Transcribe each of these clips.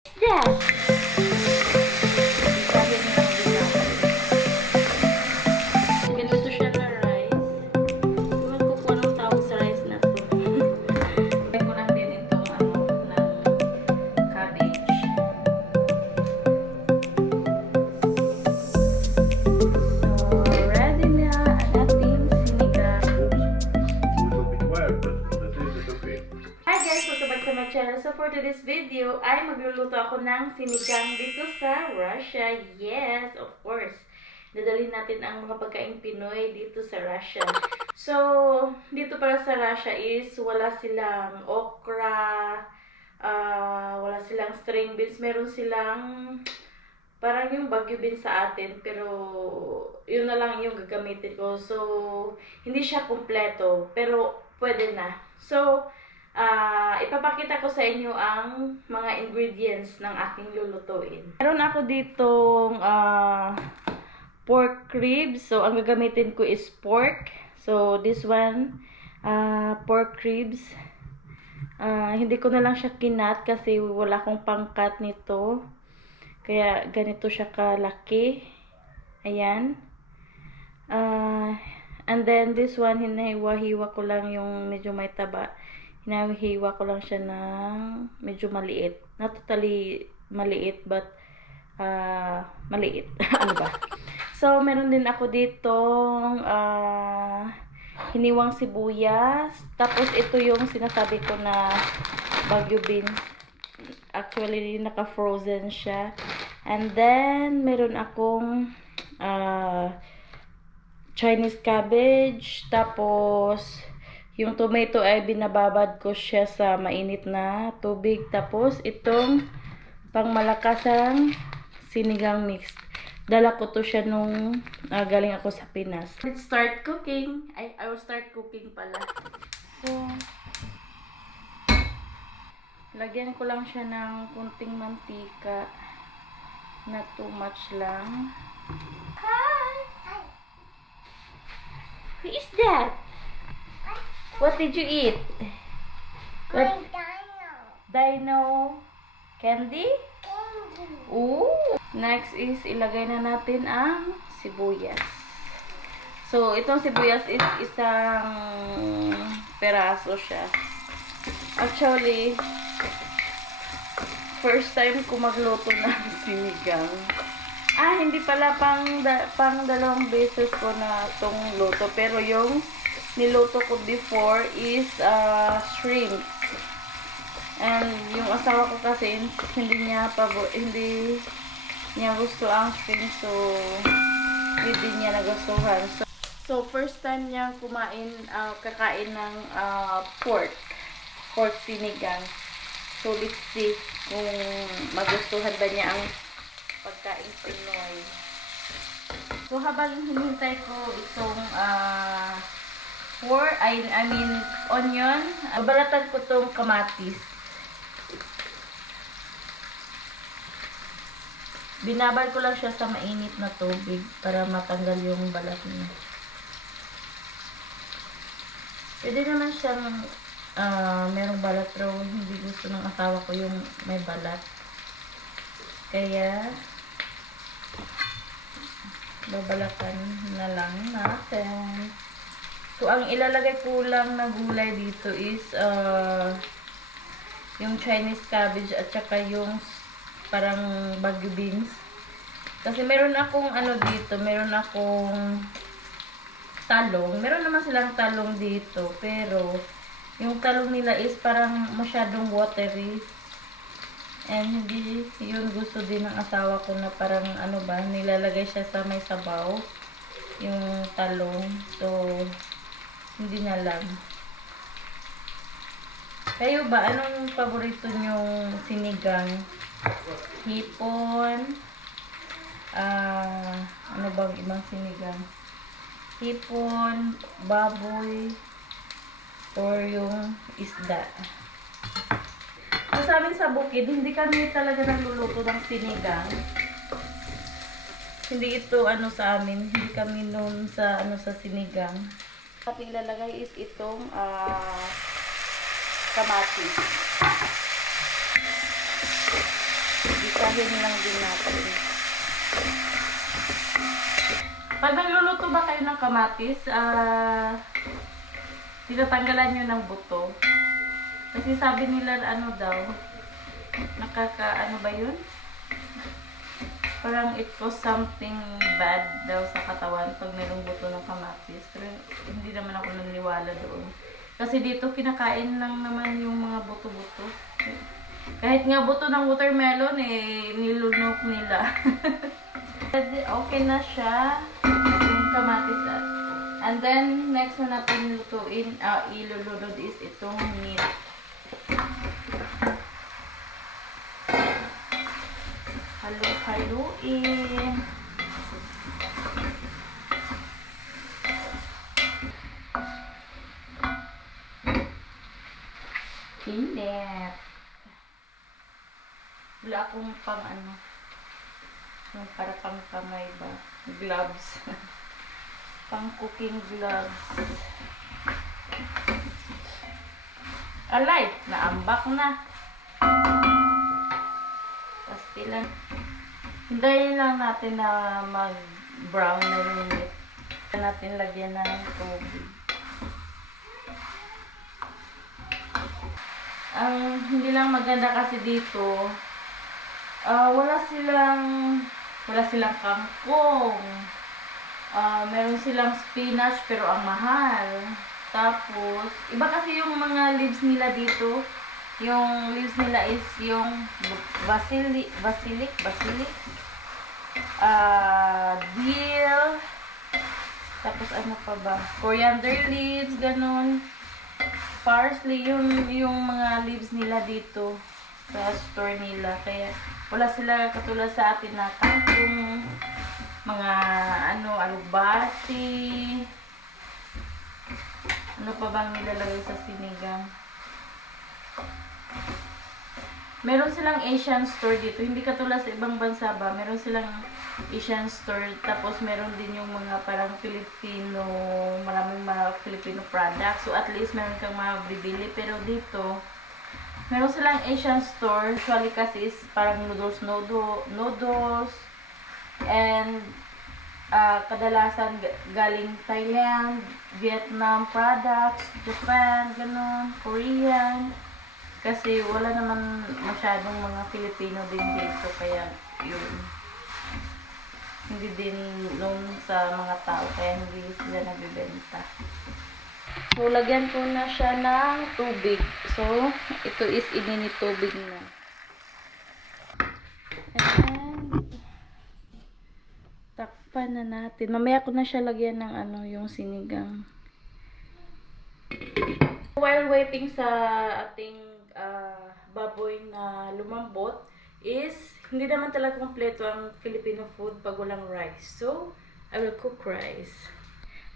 Yeah. Ganito siya na rice. Iwan ko kung anong tawag sa rice na to. Try ko lang din itong ng cabbage. So, ready na ang ating sinigang. Hi guys! Welcome back to my channel. So for today's video, ay magluluto ako ng sinigang dito sa Russia. Yes, of course. Dadalhin natin ang mga pagkaing Pinoy dito sa Russia. So, dito para sa Russia is wala silang okra, wala silang string beans. Meron silang parang yung Baguio beans sa atin, pero yun na lang yung gagamitin ko. So, hindi siya kumpleto, pero pwede na. So, ipapakita ko sa inyo ang mga ingredients ng aking lulutuin. Meron ako ditong pork ribs. So, ang gagamitin ko is pork. So, this one, pork ribs. Hindi ko na lang siya kinat kasi wala akong pangkat nito. Kaya, ganito siya kalaki. Ayan. And then, this one, hinahiwa-hiwa ko lang yung medyo may taba. Hinahiwa ko lang siya ng medyo maliit. Not totally maliit, but maliit. Ano ba? So, meron din ako ditong hiniwang sibuyas. Tapos, ito yung sinasabi ko na Baguio beans. Actually, naka-frozen siya. And then, meron akong Chinese cabbage. Tapos, yung tomato ay binababad ko siya sa mainit na tubig. Tapos, itong pangmalakasang sinigang mix. Dala ko to siya nung galing ako sa Pinas. Let's start cooking. I will start cooking pala. So, lagyan ko lang siya ng kunting mantika. Not too much lang. Hi! Who is that? What did you eat? What? Dino. Candy? Ooh! Next is, ilagay na natin ang sibuyas. So, itong sibuyas is isang peraso siya. Actually, first time ko magluto ng sinigang. Hindi pala pang dalawang beses ko na itong luto. Pero yung niluto ko before is shrimp. And yung asawa ko kasi hindi niya gusto ang shrimp, so hindi niya nagustuhan. So first time niya kakain ng pork sinigang. So let's see kung magustuhan ba niya ang pagkain Pinoy. So habang hinihintay ko itong onion, babalatan ko itong kamatis. Binabal ko lang siya sa mainit na tubig para matanggal yung balat niya. Pwede naman siyang merong balat, pero hindi gusto ng asawa ko yung may balat. Kaya babalatan na lang natin. So, ang ilalagay ko lang na gulay dito is yung Chinese cabbage at saka yung parang Baguio beans. Kasi meron akong dito, meron akong talong. Meron naman silang talong dito, pero yung talong nila is parang masyadong watery. And hindi yun gusto din ng asawa ko na parang nilalagay siya sa may sabaw. Yung talong. So, hindi na lang. Kayo ba? Anong paborito nyong sinigang? Hipon. Ano bang ibang sinigang? Hipon, baboy, or yung isda. So, sa amin sa bukid, hindi kami talaga nagluluto ng sinigang. Hindi ito sa amin, hindi kami noon sa sa sinigang. Ating lalagay is itong kamatis. isahin lang din natin. Pag nagluluto ba kayo ng kamatis, tinatanggalan nyo ng buto. Kasi sabi nila, ano daw, ano ba yun? Parang it was something bad daw sa katawan pag mayroong buto ng kamatis. Pero hindi naman ako naniniwala doon. Kasi dito kinakain lang naman yung mga buto-buto. Kahit nga buto ng watermelon, nilunok nila. Okay na siya, yung kamatis. And then, next na natin lutuin, ilulunod is itong meat. Halo-haloin. Init. Wala akong pang yung para pang kamay ba? Gloves. Pang cooking gloves. Alay! Naambak na. Pastilan. Hintayin lang natin na mag-brown na yung meat. Natin lagyan ng tubig. Ang hindi lang maganda kasi dito, wala silang kangkong. Meron silang spinach pero ang mahal. Tapos, iba kasi yung mga leaves nila dito. Yung leaves nila is yung basilic, dill, tapos ano pa ba? Coriander leaves, ganun. Parsley, yung mga leaves nila dito sa store nila. Kaya wala sila katulad sa atin na kangkong, mga alubati. Ano pa bang nilalagay sa sinigang? Meron silang Asian store dito. Hindi katulad sa ibang bansa ba. Meron silang Asian store. Tapos meron din yung mga parang Filipino, maraming mga Filipino products. So at least meron kang mabibili. Pero dito, meron silang Asian store. Usually kasi is parang noodles. And kadalasan galing Thailand, Vietnam products, Japan, ganun, Korean. Kasi wala naman masyadong mga Filipino din dito, kaya yun. Hindi din known sa mga tao, kaya hindi sila nabibenta. So, lagyan ko na siya ng tubig. So, ito is ininit tubig na. And, takpan na natin. Mamaya ko na siya lagyan ng yung sinigang. While waiting sa ating baboy na lumambot is hindi naman talaga kompleto ang Filipino food pag walang rice. So, I will cook rice.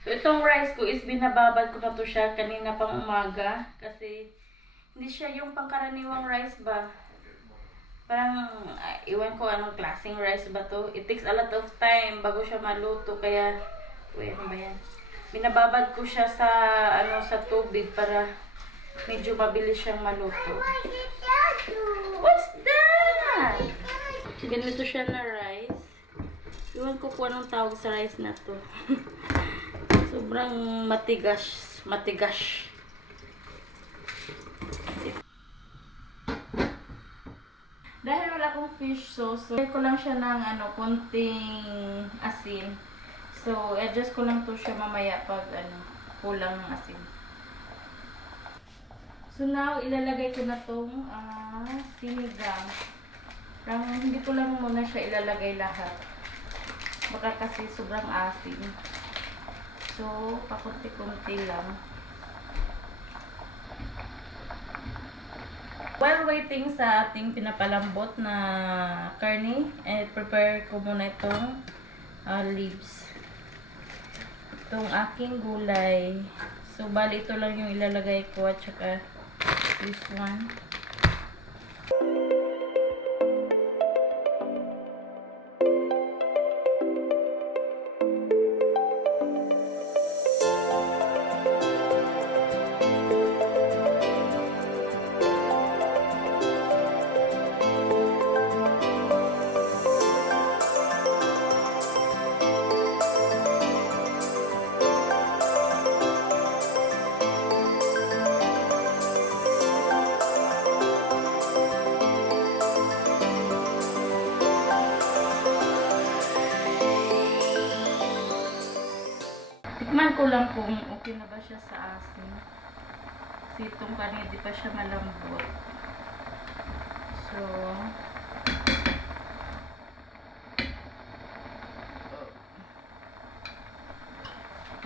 So, itong rice ko is binababad ko na to siya kanina pang umaga kasi hindi siya yung pangkaraniwang rice ba. Parang, iwan ko anong klaseng rice ba to. It takes a lot of time bago siya maluto kaya, ano ba yan? Binababad ko siya sa, sa tubig para medyo mabilis siyang maluto. What's that? Ganito siya na rice. Iwan ko kung anong tawag sa rice na to. Sobrang matigas. Dahil wala akong fish sauce, so ko lang siya ng konting asin. So, adjust ko lang to siya mamaya pag kulang ng asin. So now, ilalagay ko na tong sinigang. Hindi ko lang muna siya ilalagay lahat. Baka kasi sobrang asin. So, pakunti-kunti lang. While waiting sa ating pinapalambot na karne, prepare ko muna itong leaves. Itong aking gulay. So, bali ito lang yung ilalagay ko at saka this one. Titignan ko lang kung okay na ba siya sa asin. Kasi itong kanina di pa siya malambot. So,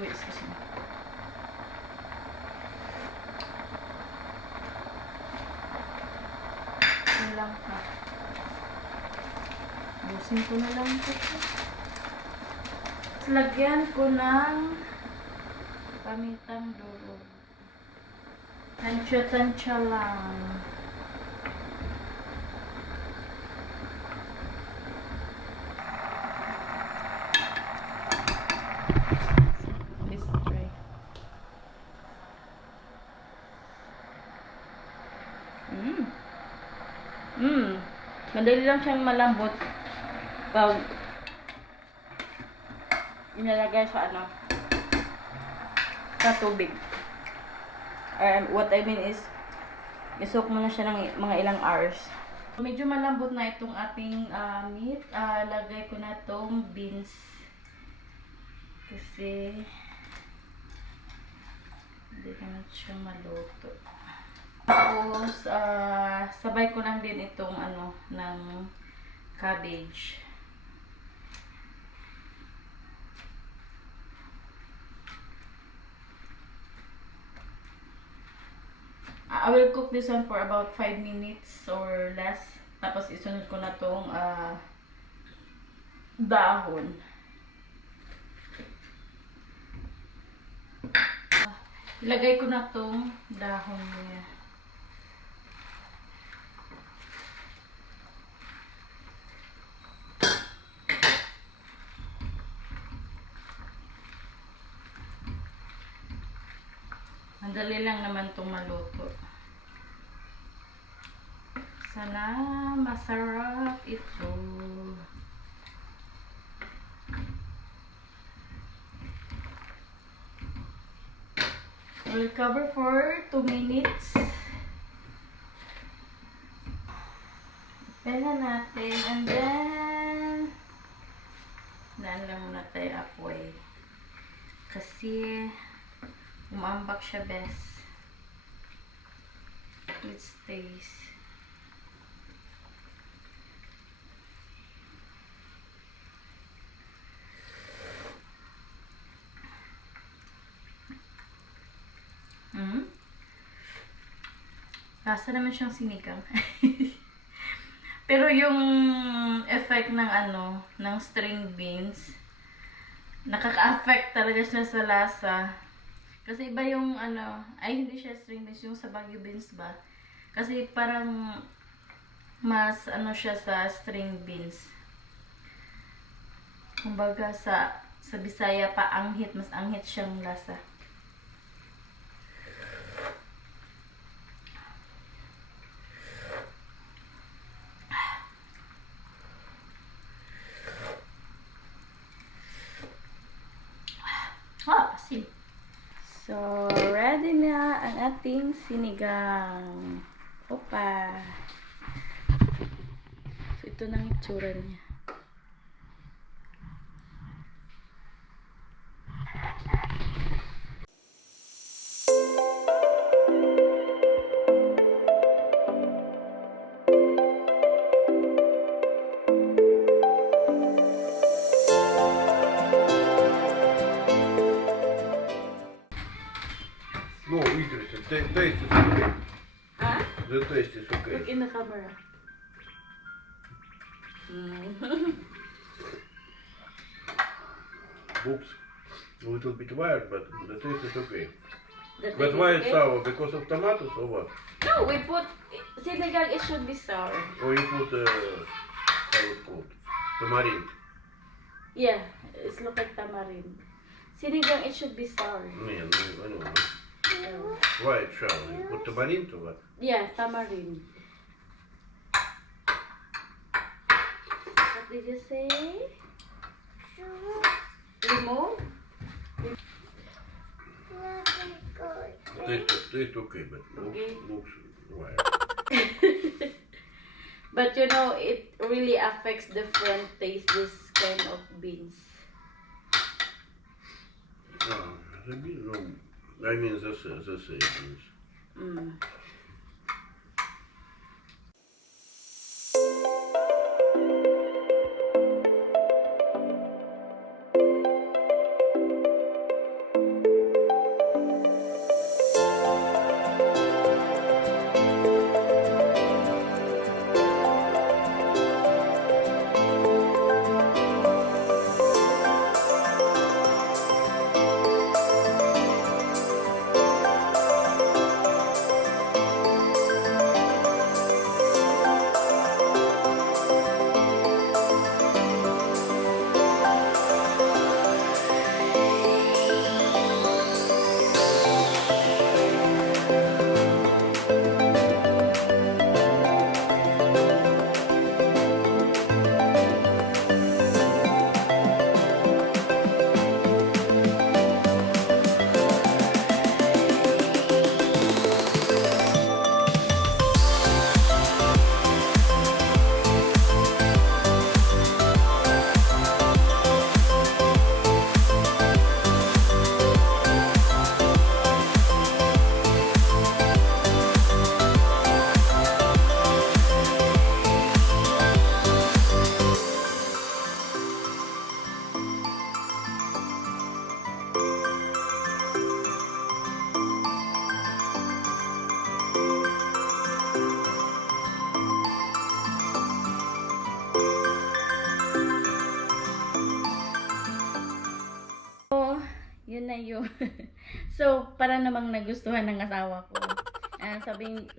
wait, excuse me. Ito lang ha. Busin ko na lang ito. Lagyan ko ng pamitang durog. Tansya-tansya lang. Let's try. Madali lang siyang malambot pag inalagay sa sa tubig. What I mean is, isok mo na siya ng mga ilang hours. Medyo malambot na itong ating meat. Lagay ko na itong beans. Kasi, hindi naman siya maluto. Tapos, sabay ko lang din itong ng cabbage. I will cook this one for about 5 minutes or less. Tapos isunod ko na tong dahon. Ilagay ko na tong dahon niya. Madali lang naman itong maluto. Sana masarap ito. We'll cover for 2 minutes. Open na natin. And then, naan lang muna tayo apoy. Kasi, umambak siya best. Let's taste. Lasa naman siyang sinigang. Pero yung effect ng ng string beans, nakaka-affect talaga siya sa lasa. Kasi iba yung ay hindi siya string beans, yung sa Baguio beans ba? Kasi parang mas siya sa string beans. Kumbaga sa Bisaya pa anghit, mas anghit siyang lasa. Asin. So, ready na ang ating sinigang. Opa! So, ito na ang itsura niya. No, interesting. Taste is okay. Huh? The taste is okay. Look in the camera. Oops. A little bit wired, but the taste is okay. The But taste why is it's okay? sour? Because of tomatoes or what? No, we put sinigang. It should be sour. Or you put, how it's called? Tamarind. Yeah, it's look like tamarind. Sinigang, it should be sour. I know. Why it's sour? You put tamarind or what? Yeah, tamarind. What did you say? Limon? Taste okay, but looks wired. But you know, it really affects different taste, this kind of beans. Maybe no. I mean, this is. Mm. Yun na yun. So, para namang nagustuhan ng asawa ko.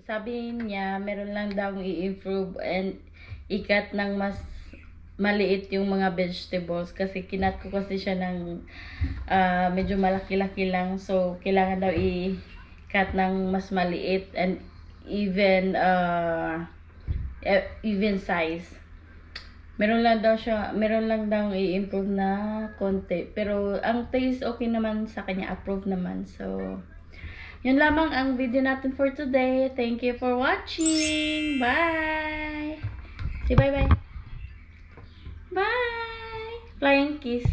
Sabi niya, meron lang daw i-improve and ikat ng mas maliit yung mga vegetables. Kasi kinat ko kasi siya ng medyo malaki-laki lang. So, kailangan daw i-cut ng mas maliit and even size. Meron lang daw i-improve na konti. Pero ang taste okay naman sa kanya, approve naman. So, yun lamang ang video natin for today. Thank you for watching. Bye! Say bye-bye. Bye! Flying kiss.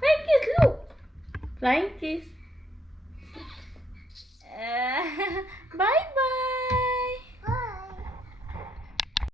Flying kiss, look! Flying kiss.